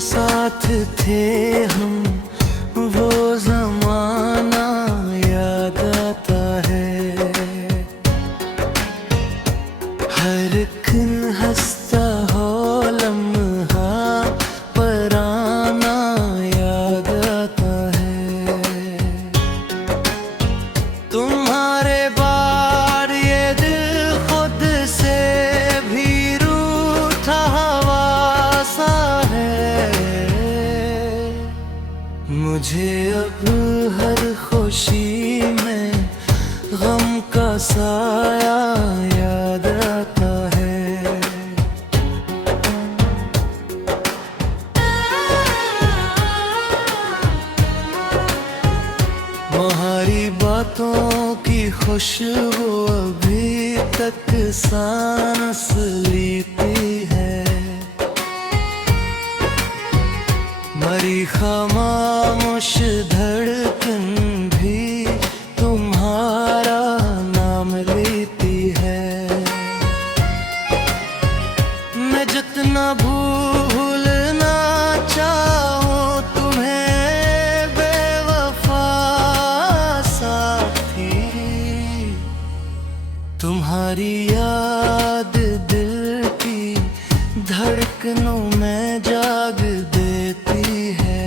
साथ थे हम, वो जमाना याद आता है। हर एक हंसता हो लम्हा पराना याद आता है। तुम्हारे बाद ये दिल खुद से भी रूठा हुआ सा है। मुझे अब हर खुशी में गम का साया याद आता है। तुम्हारी बातों की खुशबू अभी तक सांस लेती है। मरी खामोश धड़कन भी तुम्हारा नाम लेती है। मैं जितना भूलना चाहूं तुम्हें बेवफा साथी, तुम्हारी याद दिल की धड़कनों में जाग देती है।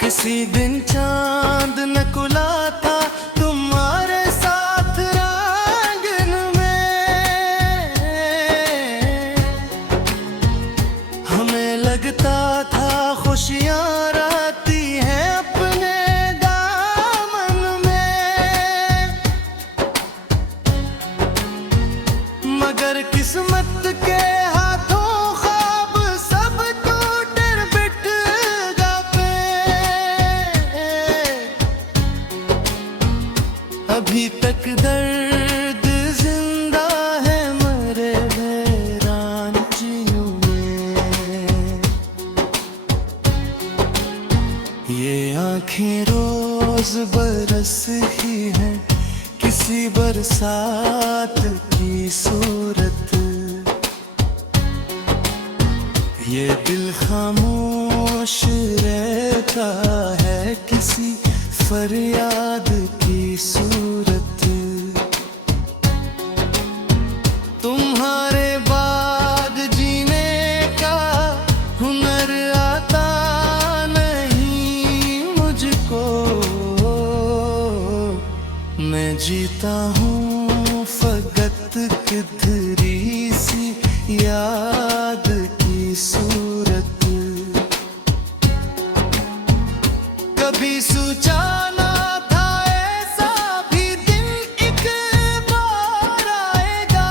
किसी दिन चांद नकुला था तुम्हारे साथ आंगन में। हमें लगता था खुशियां रहती हैं अपने दामन में, मगर किस्मत के हाथों ख्वाब सब टूट बिट गए। अभी तक दर्द जिंदा है मरे हैरान जियों में। ये आँखें रोज बरस ही हैं किसी बरसात की सूरत। ये दिल खामोश रहता है किसी फरियाद की सूरत। तुम्हारे बाद जीने का हुनर आता नहीं मुझको। मैं जीता हूँ फकत किधरी सी याद की सूरत। कभी सोचा ना था ऐसा भी दिन एक बार आएगा।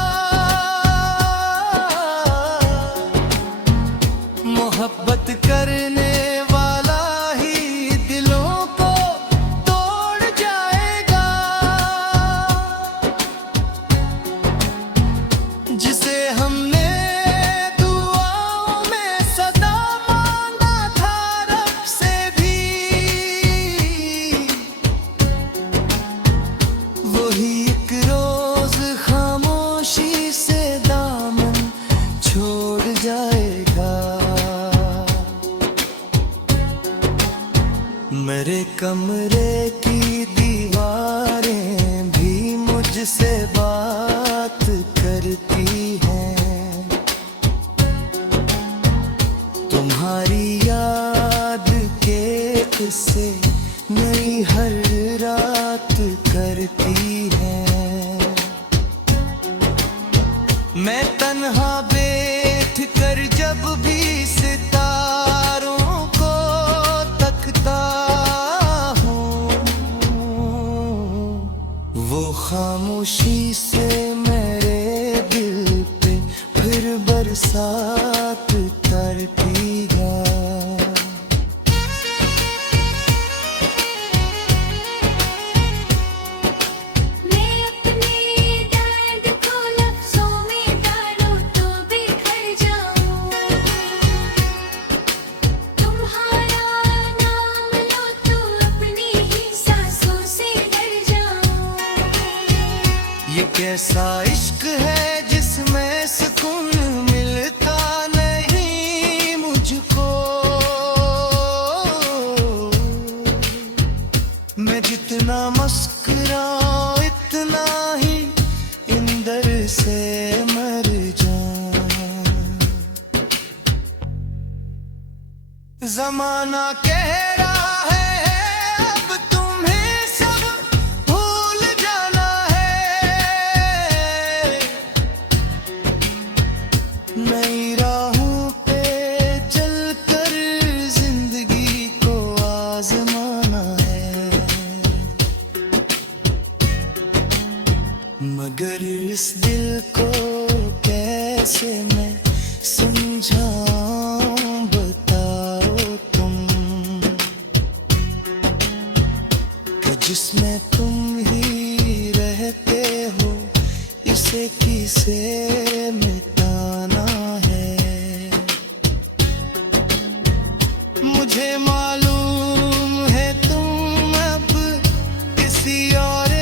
मोहब्बत करने वाला ही दिलों को तोड़ जाएगा। जिसे हमने दुआओं में सदा मांगा था रब से भी, वही एक रोज खामोशी से दामन छोड़ जाएगा। मेरे कमरे की दीवारें भी मुझसे बात करती हैं। तुम्हारी याद के किस्से नई हर रात करती हैं। मैं तन्हा बैठ कर जब भी सितारों को तकता हूँ, वो खामोशी से मेरे दिल पे फिर बरसात करती है। मैं अपने दर्द को लफ्जों में डालूं तो बिखर जाऊं। तुम्हारा कैसा इश्क है जिसमें सुकून मिलता नहीं मुझको। मैं जितना मुस्कुराऊं इतना ही इंदर से मर जाऊं। जमाना कह रहा है अब तुम्हें सब भूल जाना है। नई राहों पे चलकर जिंदगी को आजमाना है। मगर इस दिल को कैसे मैं समझाऊं बताओ तुम, कि जिसमें तुम ही रहते हो इसे किसे मिटाना है। मुझे मालूम है तुम अब किसी और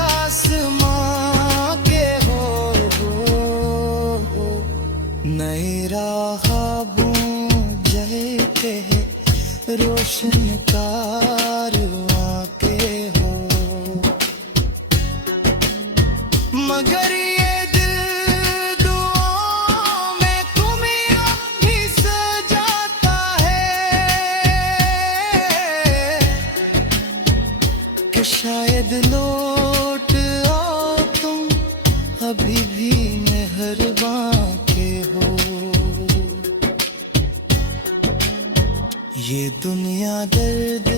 आसमां के हो। नए राहों जलते हैं रोशन कारवां के हो। मगर ये दिल दुआओं में तुम्हें भी सजाता है, कि शायद लौट आओ तुम अभी भी मेहरबां के हो। ये दुनिया दर्द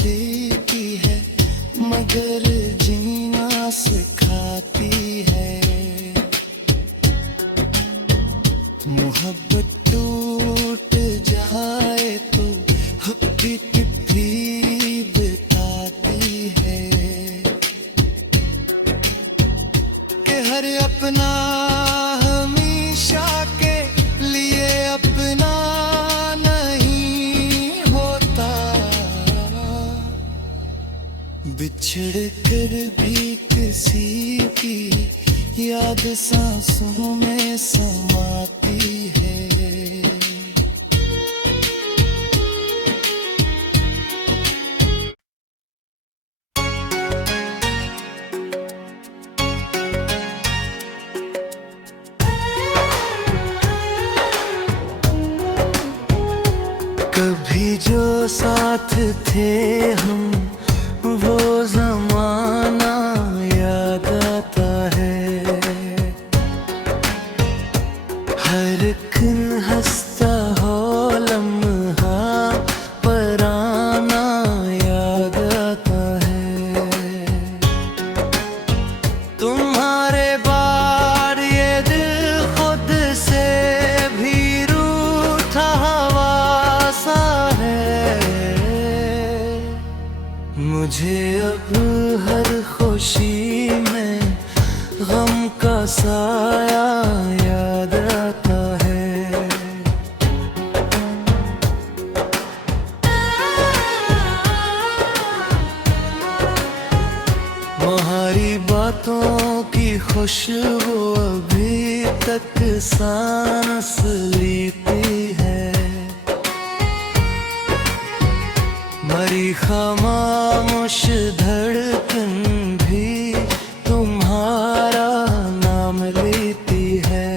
देती है मगर जीना सिखाती है। मोहब्बत टूट जाए तो भी बताती है, कि हर अपना हमेशा के लिए अपना नहीं होता। बिछड़ कर भी किसी की याद सांसों में समाती है। कभी जो साथ थे हम वो जमाना याद आता है। हर एक हंसता हो लम्हा पराना याद आता है। तुम्हारे बाद ये दिल खुद से भी रूठा हुआ सा है। मुझे अब हर खुशी में गम का साया याद आता है। तुम्हारी बातों की खुशबू अभी तक सांस लेती है। मरी खामोश धड़कन भी तुम्हारा नाम लेती है।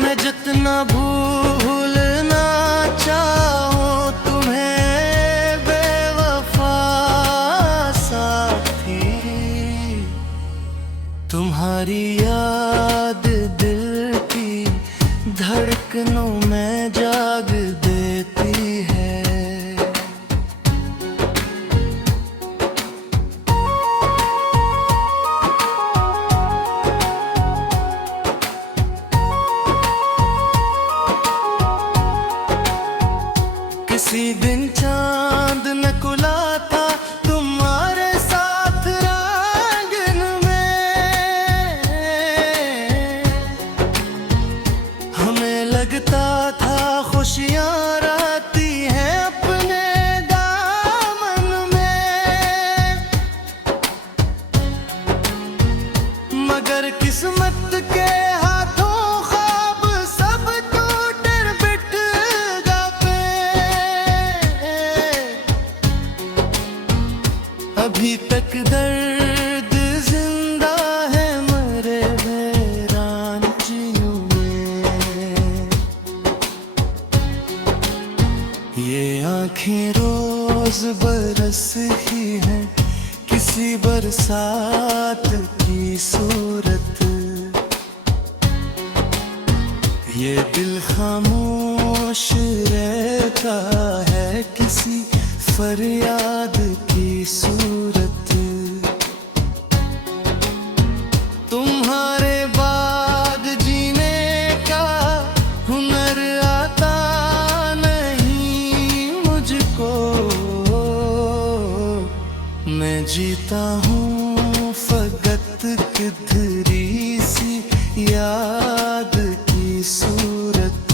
मैं जितना भूलना चाहूं तुम्हें बेवफा साथी, तुम्हारी याद दिल की धड़कनों में जाग देती है। किसी दिन चांद नकुला था तुम्हारे साथ रांगन में। हमें लगता था खुशियां रहती हैं अपने दामन में। आंखें रोज बरस ही हैं किसी बरसात की सूरत। ये दिल खामोश रहता है किसी फरियाद की सूरत। तुम्हारे बाद जीने का हुनर आता नहीं मुझको। मैं जीता हूँ फकत किधरी सी याद की सूरत।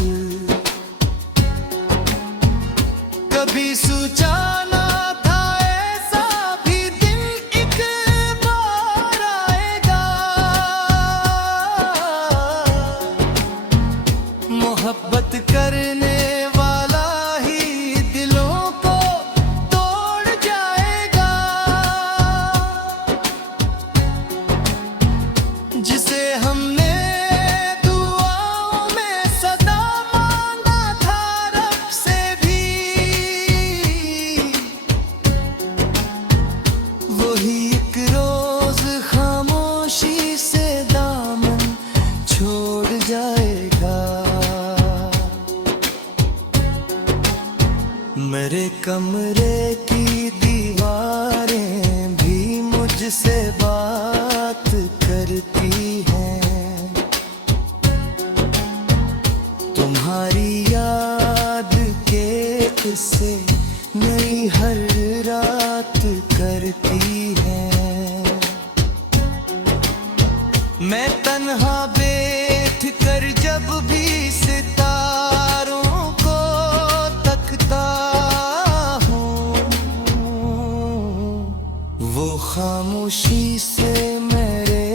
कभी सोचा ना था ऐसा भी दिन एक बार आएगा। मोहब्बत करने वाला ही दिलों को तोड़ जाएगा। जिसे हमने दुआओं में सदा मांगा था रब से भी, वही एक रोज खामोशी से दामन छोड़ जाएगा। मेरे कमरे की दीवारें भी मुझसे बात करती हैं। तुम्हारी याद के किस्से नई हर रात करती हैं। मैं तन्हा बैठ कर जब भी सितारों को तकता हूँ, वो खामोशी से मेरे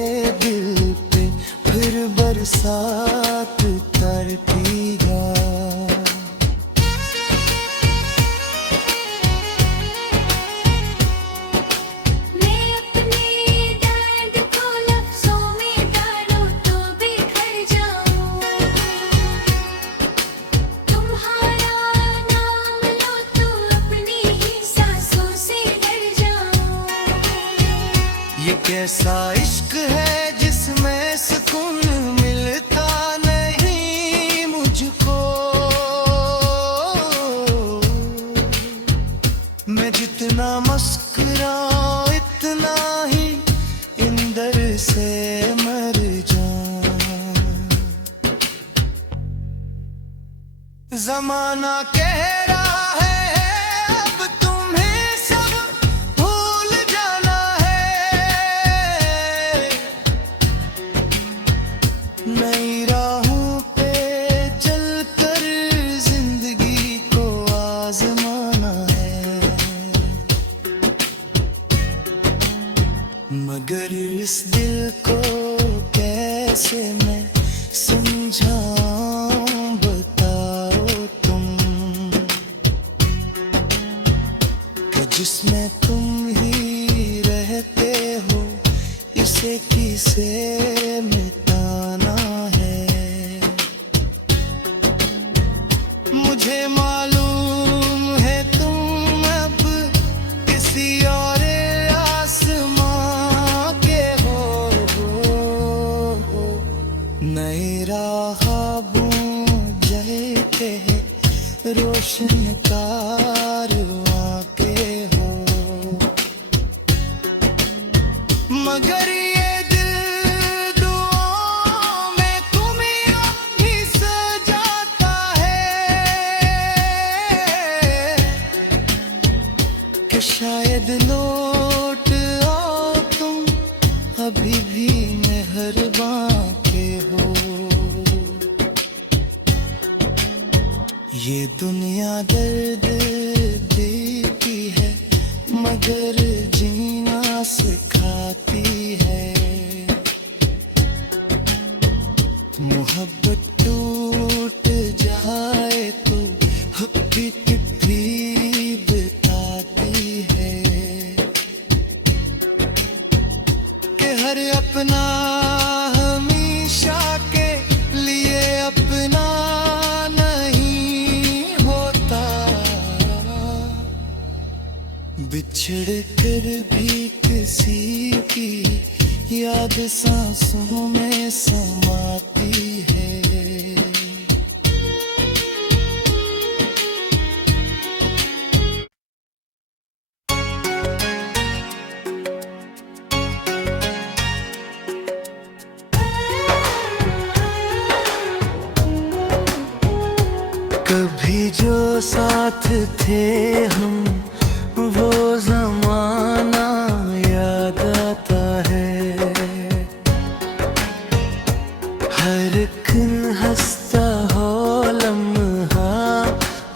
दिल पे फिर बरसात करती है। मैं अपने दर्द को लफ्ज़ों में डालूं तो बिखर जाऊं। तुम्हारा नाम लो तो अपनी ही सांसों से डर जाऊं। ये कैसा इश्क है जिसमें सुकून मिलता नहीं मुझको। मैं जितना मुस्कुराऊं इतना ही इंदर से मर जाऊं। जमाना कह रहा है अब तुम्हें सब भूल जाना है। नई राहों पे चलकर जिंदगी को आजमाना है। मगर इस दिल को कैसे मैं समझाऊं बताओ तुम, कि जिसमें तुम ही रहते हो इसे किसे मिटाना है। मुझे मालूम है तुम अब किसी और आसमां के हो। नए राहबों जैसे रोशन कारवां के हो। मगर ये दिल दुआओं में तुम्हें भी सजाता है कि शायद लौट आओ तुम अभी भी मेहरबां के हो। ये दुनिया दर्द देती है मगर जीना सिखाती है। मोहब्बत टूट जाए तो भी चिट्ठी बताती है कि हर अपना हमेशा के लिए अपना नहीं होता। बिछड़ कर भी किसी की याद सांसों में समाती है। कभी जो साथ थे हम वो जमाना याद आता है। हर एक हंसता हो लम्हा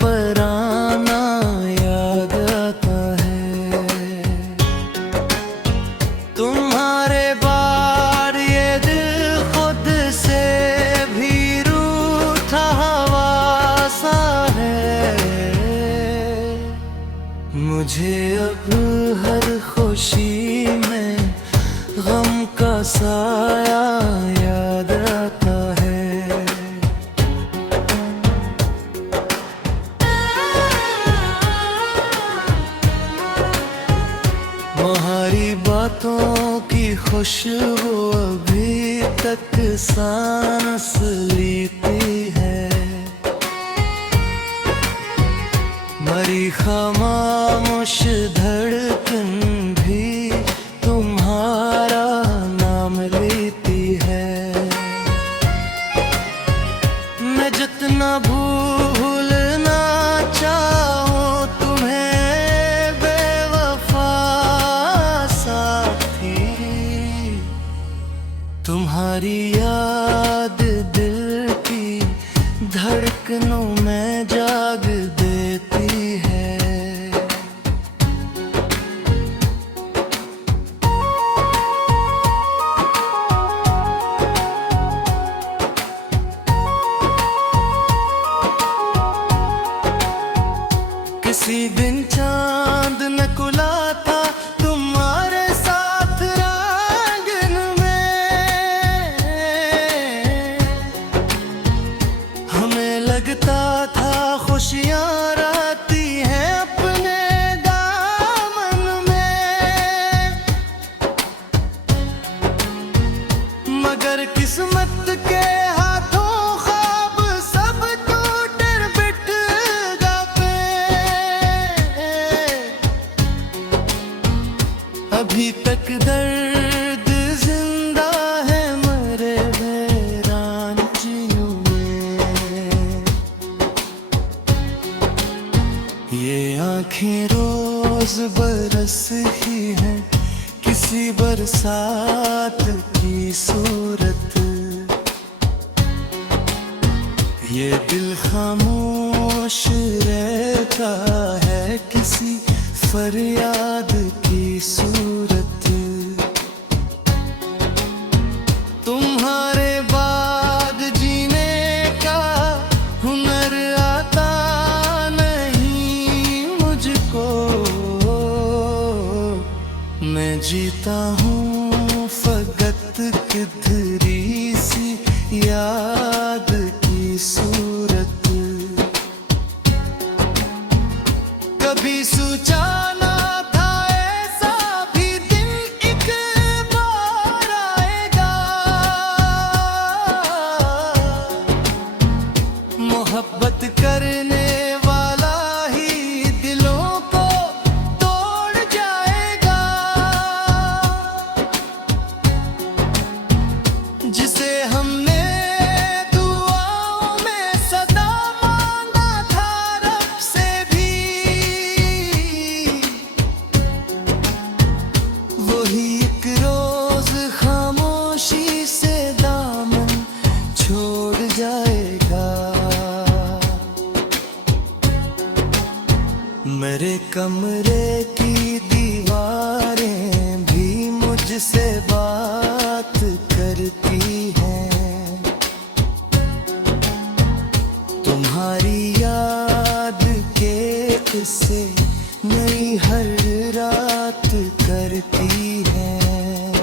पराना याद आता है। तुम्हारे बाद ये दिल खुद से भी रूठा हुआ सा है। मुझे अब हर खुशी में गम का साया याद आता है। तुम्हारी बातों की खुशबू अभी तक सांस लेती है। मरी खामोश धड़कन भी तुम्हारा नाम लेती है। मैं जितना भूलना चाहूं तुम्हें बेवफा साथी, तुम्हारी याद दिल की धड़कनों में जाग देती है। किसी दिन चांद नकुला था तुम्हारे साथ रांगन में। हमें लगता था खुशियां रहती हैं अपने दामन में। मगर किस्मत के हाथों ख्वाब सब टूट बिट गए। अभी तक दर्द जिंदा है मरे वीरान जियों में। ये आँखें रोज बरस ही हैं किसी बरसात की सूरत। ये दिल खामोश रहता है किसी फरियाद की सूरत। तुम्हारे बाद जीने का हुनर आता नहीं मुझको। मैं जीता हूँ फकत किधरी सी याद की सूरत। कभी सोचा ना था ऐसा भी दिन एक बार आएगा। मोहब्बत करने वाला ही दिलों को तोड़ जाएगा। जिसे हमने दुआओं में सदा मांगा था रब से भी, वही एक रोज खामोशी से दामन छोड़ जाएगा। मेरे कमरे की दीवारें भी मुझसे बात करती हैं। तुम्हारी याद के किस्से नई हर रात करती हैं।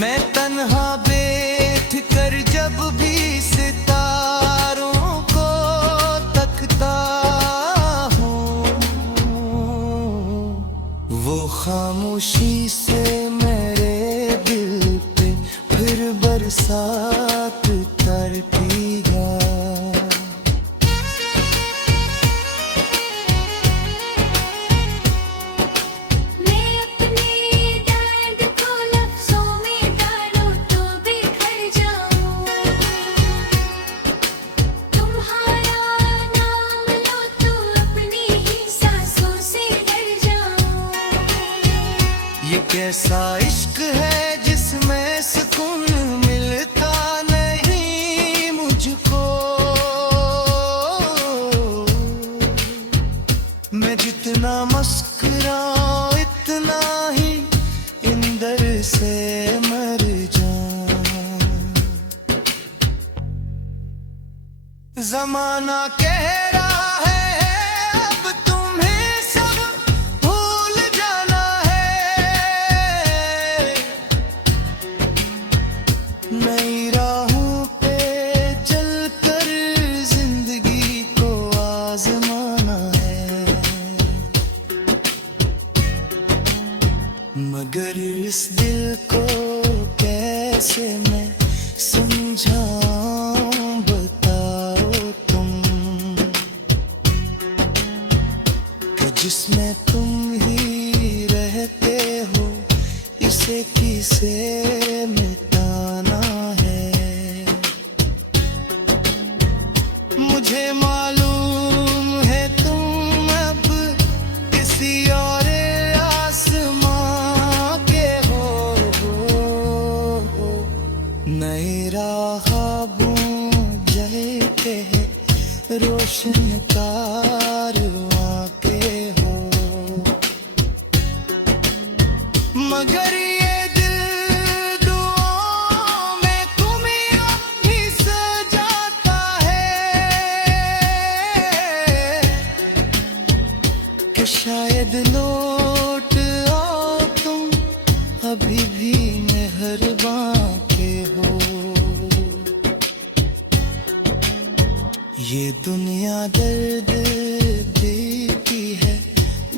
मैं तन्हा बैठ कर जब भी सितारों को तकता हूँ। खामोशी से मेरे दिल पे फिर बरसात तरतीगा। मैं अपने दर्द को लफ्जों में डालूं तो बिखर जाऊं। तुम्हारा नाम लो तो अपनी ही सांसों से डर जाऊं। ये कैसा इश्क है जिसमें सुकून मिलता नहीं मुझको। मैं जितना मुस्कुराऊं इतना ही इंदर से मर जाऊं। जमाना कह रहा है अब तुम्हें सब भूल जाना है। नई राहों पे चलकर जिंदगी को आजमाना है। मगर इस दिल को कैसे मैं समझाऊं बताओ तुम, कि जिसमें तुम ही रहते हो इसे किसे मिटाना है। मुझे मालूम है तुम अब किसी और आसमां के हो। नए राहों जलते हैं रोशन कारवां के हो। मगर ये दिल दुआओं में तुम्हें भी सजाता है, कि शायद लौट आओ तुम अभी भी मेहरबां के हो। ये दुनिया दर्द देती है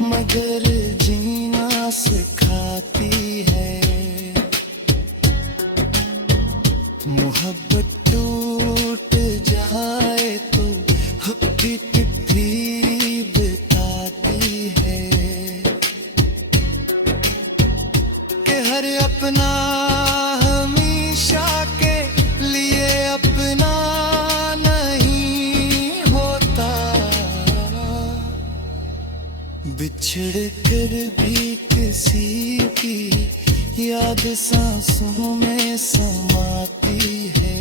मगर जीना सिखाती है। मोहब्बत टूट जाए तो भी चिट्ठी बताती है, कि हर अपना हमेशा के लिए अपना नहीं होता। बिछड़ कर भी किसी की याद सांसों में समाती है।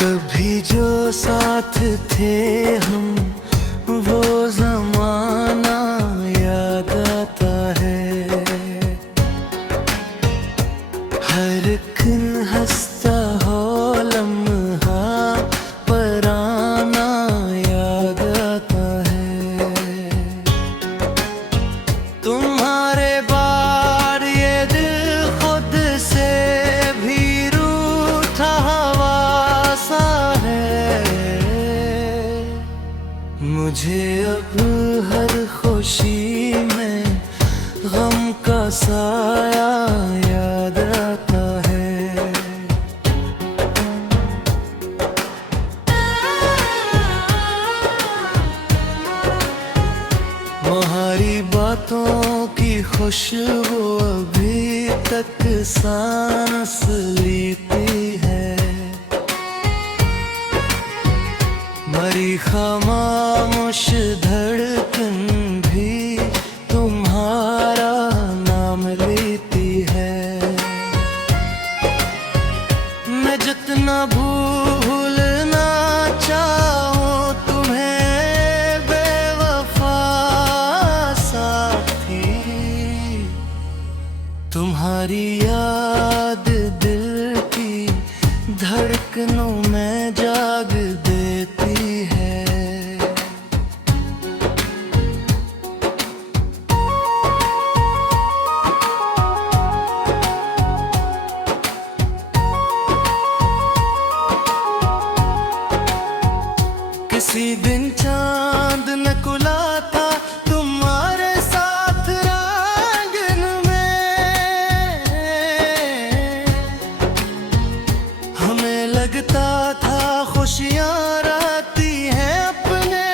कभी जो साथ थे हम वो जमाना याद आता है। हर एक हंसता हो लम्हा पराना याद आता है। तुम्हारे बाद ये दिल खुद से भी रूठा हुआ सा है। मुझे अब हर खुशी में गम का साया याद आता है। तुम्हारी बातों की खुशबू अभी तक सांस लेती है। मरी खामोश धड़कन भी तुम्हारा नाम लेती है। मैं जितना भूलना चाहूं तुम्हें बेवफा साथी, तुम्हारी याद दिल की धड़कनों में जाग देती है। चांद नकुला था तुम्हारे साथ रांगन में। हमें लगता था खुशियाँ रहती हैं अपने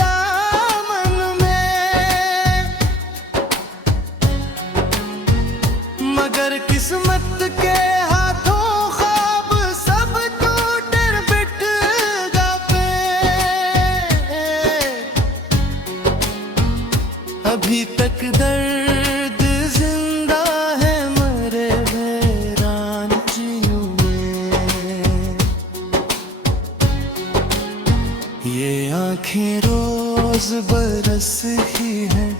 दामन में, मगर किस्मत के हाथों ख्वाब सब टूट बिट गए। अभी तक दर्द जिंदा है मरे हैरान जियों में। ये आँखें रोज बरस ही हैं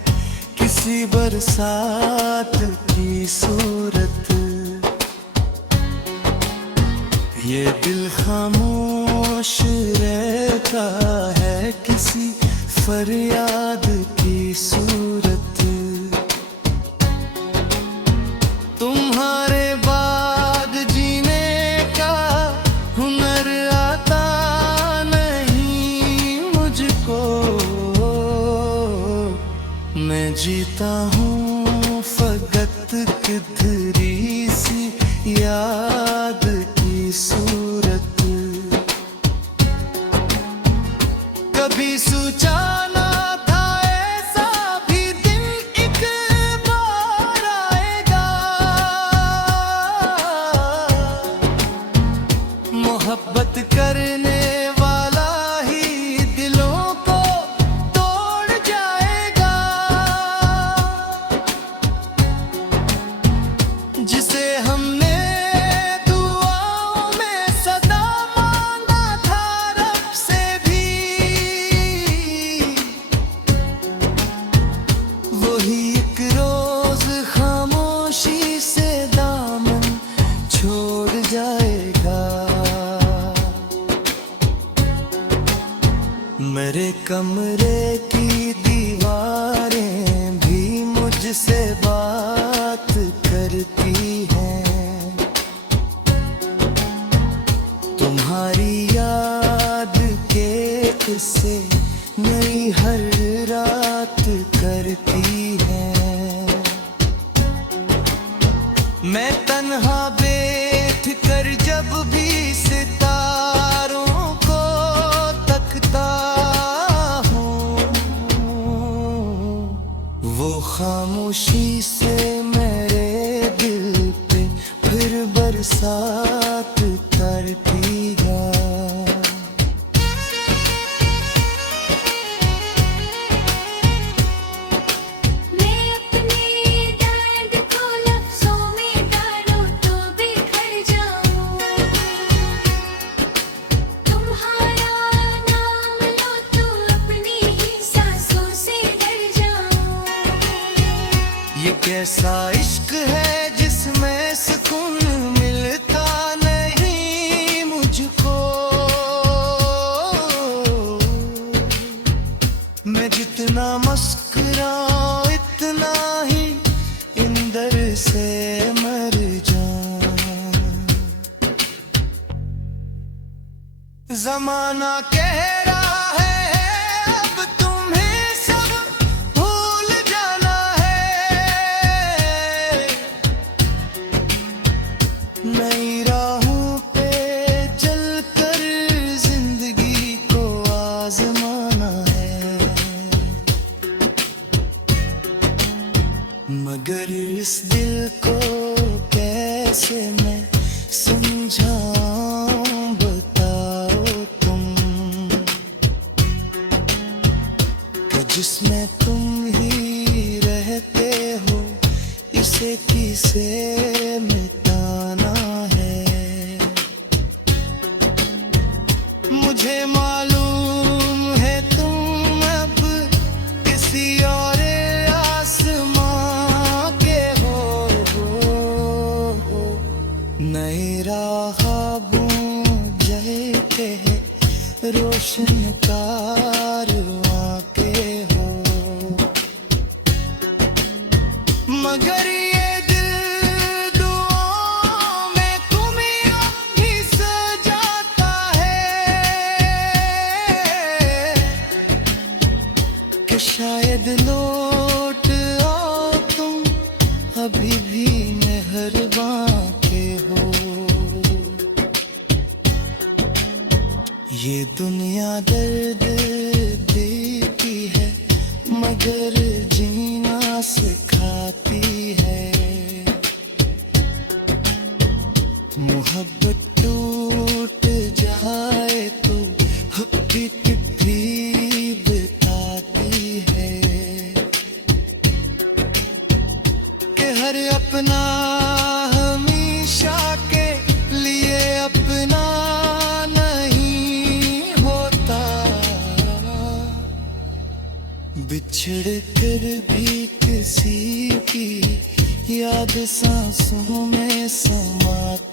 किसी बरसात की सूरत। ये दिल खामोश रहता है किसी फरियाद की सूरत। तुम्हारे बाद जीने का हुनर आता नहीं मुझको। मैं जीता हूँ फकत किधरी सी याद की सूरत। कभी सोचा ना था ऐसा भी दिन एक बार आएगा। मोहब्बत करने वाला ही दिलों को तोड़ जाएगा। जिसे हमने दुआओं में सदा मांगा था रब से भी, वही एक रोज खामोशी से दामन छोड़ जाएगा। मेरे कमरे की दीवारें भी मुझसे बात करती हैं। तुम्हारी याद के किस्से नई हर रात करती हैं। मैं तन्हा बैठ कर जब भी सितारों को तकता हूँ, वो खामोशी से मेरे दिल पे फिर बरसात करती है। मैं अपने दर्द को लफ्ज़ों में डालूं तो बिखर जाऊं। तुम्हारा नाम लो तो अपनी ही सांसों से डर जाऊं। ये कैसा इश्क है जिसमें सुकून मिलता नहीं मुझको। मैं जितना मुस्कुराऊं इतना ही इंदर से मर जाऊं। जमाना कह रहा है अब तुम्हें सब भूल जाना है। नई राहों पे चलकर जिंदगी को आजमाना है। मगर इस दिल को कैसे मैं समझाऊं बताओ तुम, कि जिसमें तुम ही रहते हो इसे किसे मिटाना है। मुझे मालूम है तुम अब किसी और आसमां के हो। नए राहों जलते हैं रोशन कारवां के हो। मगर ये दिल दुआ शायद लौट आओ तुम, अभी भी मेहरबां के हो। ये दुनिया दर्द देती है मगर जीना सिखाती है। मोहब्बत टूट जाए तो चिट्ठी बताती है कि हर अपना हमेशा के लिए अपना नहीं होता। बिछड़ कर भी किसी की याद सांसों में समाती